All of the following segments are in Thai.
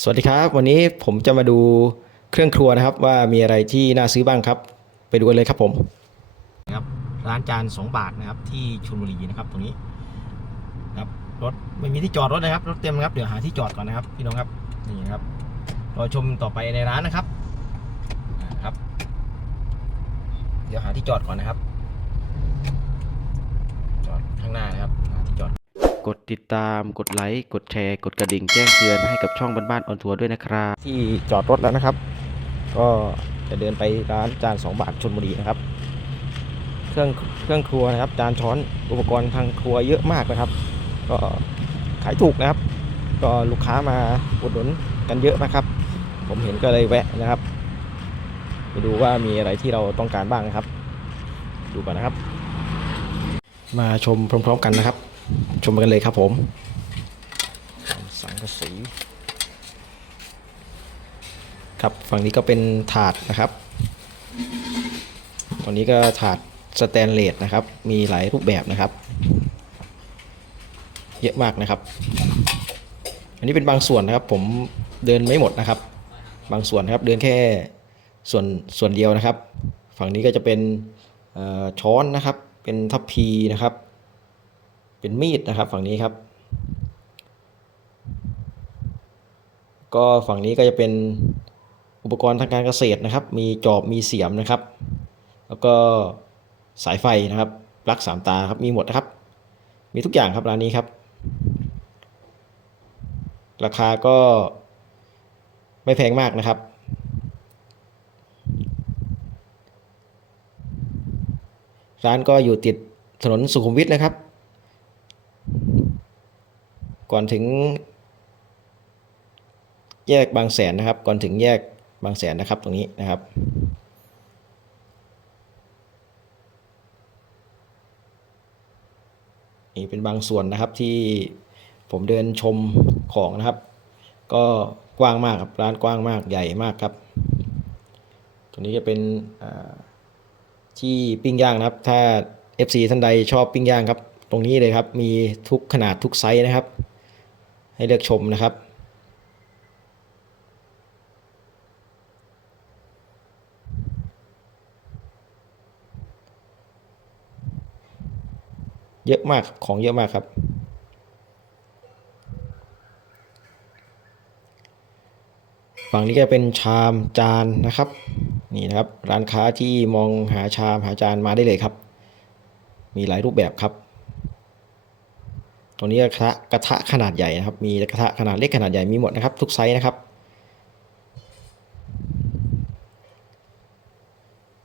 สวัสดีครับ วันนี้ผมจะมาดูเครื่องครัวนะครับ ว่ามีอะไรที่น่าซื้อบ้างครับ ไปดูกันเลยครับผมครับร้านจาน 2 บาทนะครับ ที่ชลบุรีนะครับตรงนี้ครับรถไม่มีที่จอดรถนะครับรถเต็มครับเดี๋ยวหาที่จอดก่อนนะครับพี่น้องครับนี่นะครับรอชมต่อไปในร้านนะครับครับ เดี๋ยวหาที่จอดก่อนนะครับ จอดข้างหน้านะครับ ติดตาม กดไลค์ กดแชร์ กดกระดิ่งแจ้งเตือนให้กับช่องบ้านๆออนทัวร์ด้วยนะครับ ที่จอดรถแล้วนะครับ ก็จะเดินไปร้านจาน2บาทชนบุรีนะครับ เครื่องเครื่องครัวนะครับ จานช้อนอุปกรณ์ทางครัวเยอะมากนะครับ ก็ขายถูกนะครับ ก็ลูกค้ามาอุดหนุนกันเยอะนะครับ ผมเห็นก็เลยแวะนะครับไปดูว่ามีอะไรที่เราต้องการบ้างนะครับ ดูก่อนนะครับ มาชมพร้อมๆกันนะครับ ชมกันเลยครับผม สังกะสี ครับฝั่งนี้ก็เป็นถาดนะครับตรงนี้ก็ถาดสแตนเลสนะครับ มีหลายรูปแบบนะครับ เยอะมากนะครับ อันนี้เป็นบางส่วนนะครับ ผมเดินไม่หมดนะครับ บางส่วนนะครับเดินแค่ส่วนส่วนเดียวนะครับ ฝั่งนี้ก็จะเป็นช้อนนะครับ เป็นทัพพีนะครับ เป็นมีดนะครับ ฝั่งนี้ครับ ก็ฝั่งนี้ก็จะเป็นอุปกรณ์ทางการเกษตรนะครับ มีจอบมีเสียมนะครับ แล้วก็สายไฟนะครับปลั๊กสามตาครับมีหมดนะครับ มีทุกอย่างครับร้านนี้ครับ ราคาก็ไม่แพงมากนะครับร้านก็อยู่ติดถนนสุขุมวิทนะครับ ก่อนถึง แยกบางแสนนะครับ ก่อนถึงแยกบางแสนนะครับตรงนี้นะครับ นี่เป็นบางส่วนนะครับที่ผมเดินชมของนะครับ ก็กว้างมากครับร้านกว้างมากใหญ่มากครับตรงนี้จะเป็นที่ปิ้งย่างนะครับ ถ้า FC ท่านใดชอบปิ้งย่างครับ ตรงนี้เลยครับ มีทุกขนาดทุกไซส์นะครับ ให้เลือกชมนะครับ เยอะมากของเยอะมากครับฝั่งนี้ก็เป็นชามจานนะครับ นี่นะครับ ร้านค้าที่มองหาชามหาจานมาได้เลยครับ มีหลายรูปแบบครับ ตรงนี้กระทะกระทะขนาดใหญ่นะครับ มีกระทะขนาดเล็กขนาดใหญ่มีหมดนะครับ ทุกไซส์นะครับ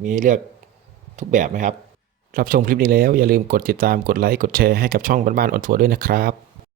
มีให้เลือกทุกแบบนะครับ รับชมคลิปนี้แล้วอย่าลืมกดติดตามกดไลค์กดแชร์ให้กับช่องบ้านๆออนทัวร์ด้วยนะครับ